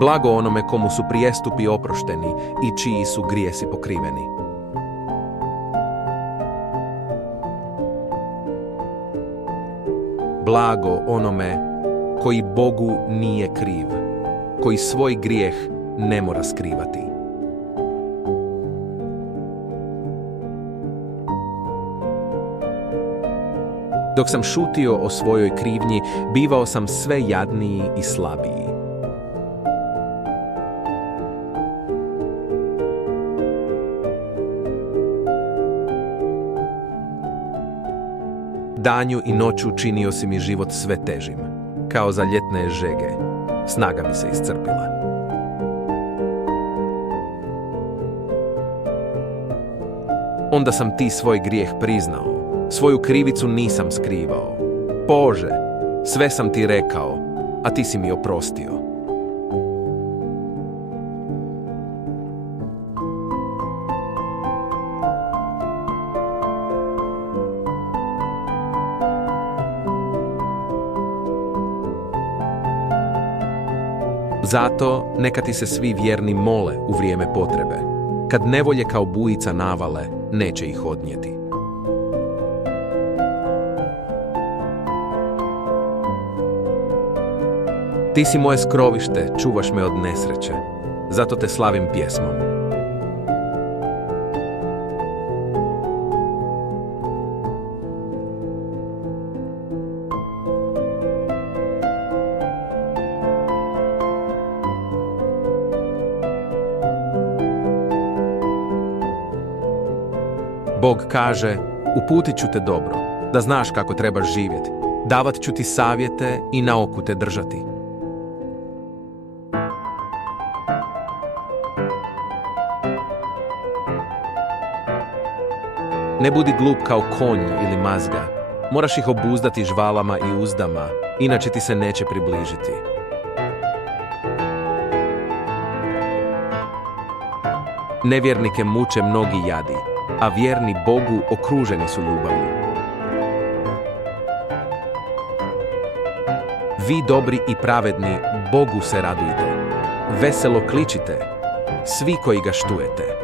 Blago onome komu su prijestupi oprošteni i čiji su grijesi pokriveni. Blago onome koji Bogu nije kriv, koji svoj grijeh ne mora skrivati. Dok sam šutio o svojoj krivnji, bivao sam sve jadniji i slabiji. Danju i noću činio si mi život sve težim. Kao za ljetne žege, snaga mi se iscrpila. Onda sam ti svoj grijeh priznao, svoju krivicu nisam skrivao. Bože, sve sam ti rekao, a ti si mi oprostio. Zato neka ti se svi vjerni mole u vrijeme potrebe. Kad nevolje kao bujica navale, neće ih odnijeti. Ti si moje skrovište, čuvaš me od nesreće. Zato te slavim pjesmom. Bog kaže, uputit ću te dobro, da znaš kako trebaš živjeti. Davat ću ti savjete i na oku te držati. Ne budi glup kao konj ili mazga. Moraš ih obuzdati žvalama i uzdama, inače ti se neće približiti. Nevjernike muče mnogi jadi, a vjerni Bogu okruženi su ljubavlju. Vi dobri i pravedni, Bogu se radujte. Veselo kličite, svi koji ga štujete.